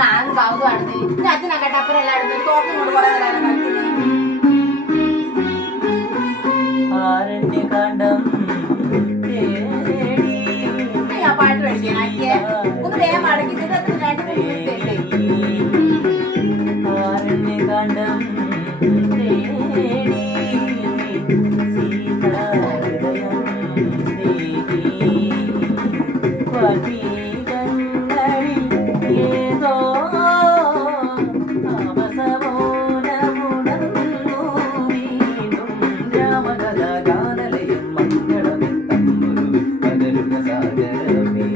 ನಾನು ಬಾವುದು ಆಡ್ತೀನಿ ಅಜ್ಜನ ಕಟ್ಟಪ್ಪರ ಎಲ್ಲ ಆಡ್ತೀನಿ ಸೋಪು ನೋಡ್ಕೊಳ್ಳೋದಲ್ಲ ആരണ്യകാണ്ഡം ഞാൻ പാട്ട് പഠിക്കാൻ ആക്കിയ ഒന്ന് വേഗം അടക്കിച്ചിട്ട് അത് 2 ദിവസത്തേക്ക് ആരണ്യകാണ്ഡം സീതാഹൃദയം വതീകങ്ങളിൽ ഏതോ താമസമോനമുണർന്നു വീണ്ടും രാമകഥാഗാനലയം മംഗളമെത്തമ്മൊരു പകരുക സാഗരമേ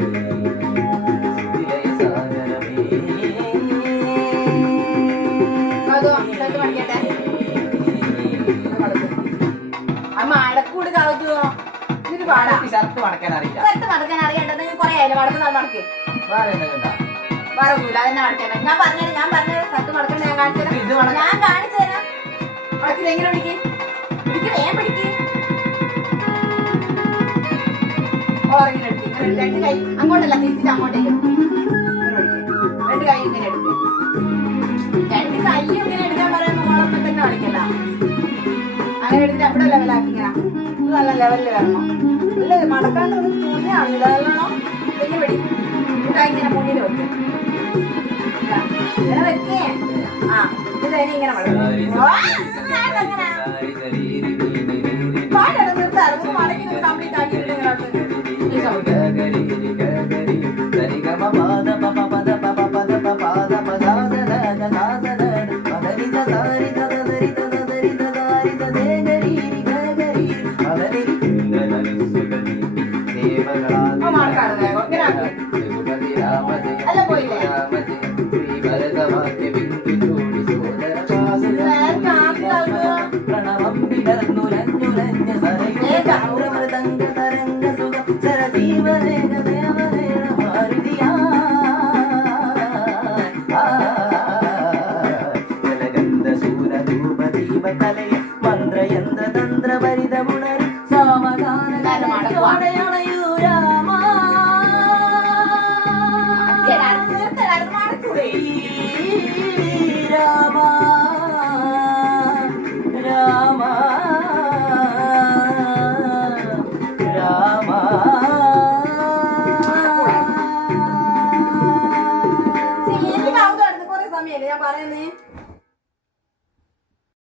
സുതിലയ സാഗരമേ അമ്മ അടക്കൂട് കളത്തുവോ ഇതിന് പാടാ ഷർട്ട് മടക്കാൻ അറിയില്ല ഷർട്ട് മടക്കാൻ അറിയണ്ടത് കുറെ ആയാലും മടക്കുന്ന മടക്ക് വേറെ എന്തെങ്കിലും വേറെ ഒന്നുമില്ല അതെന്നെ മടക്കാൻ ഞാൻ പറഞ്ഞത് ഷർട്ട് മടക്കണ്ട ഞാൻ കാണിച്ചു തരാം ഞാൻ കാണിച്ചു തരാം മടക്കിത് എങ്ങനെ പിടിക്ക് വേഗം പിടിക്ക് ഓറങ്ങനെ എടുക്കും ഇങ്ങനെ 2 കൈ അങ്ങോട്ടല്ല തിരിച്ചിട്ട് അങ്ങോട്ടേക്ക് 2 കൈ ഇങ്ങനെ എടുക്കും 2 കൈ ഇങ്ങനെ എടുക്കാൻ പറയുമ്പോൾ മോളൊപ്പം തന്നെ കളിക്കല്ല അങ്ങനെ എടുത്തിട്ട് അവിടെ ലെവലാക്കിങ്ങനെ നല്ല ലെവലിൽ വരണം അല്ല മടക്കാണ്ട് ഒന്ന് തുണിയാവില്ല അതെല്ലാം ഇങ്ങനെ പിടി ഇങ്ങനെ മുന്നിൽ വെക്കും ഇങ്ങനെ വെക്കേ ആ ഇത് ഇങ്ങനെ പാടാണ് നിർത്താറ് മടക്കി കംപ്ലീറ്റ് ആക്കിയിട്ട് അല്ല പോയില്ലേ പ്രണവം വിടർന്നുരഞ്ഞുരഞ്ഞ സരംഗ സുഖ ചരജീവനേന ദേവനേന ഭാരതിയാ ജലഗന്ധ ശൂരധൂപ ദീപ കലയ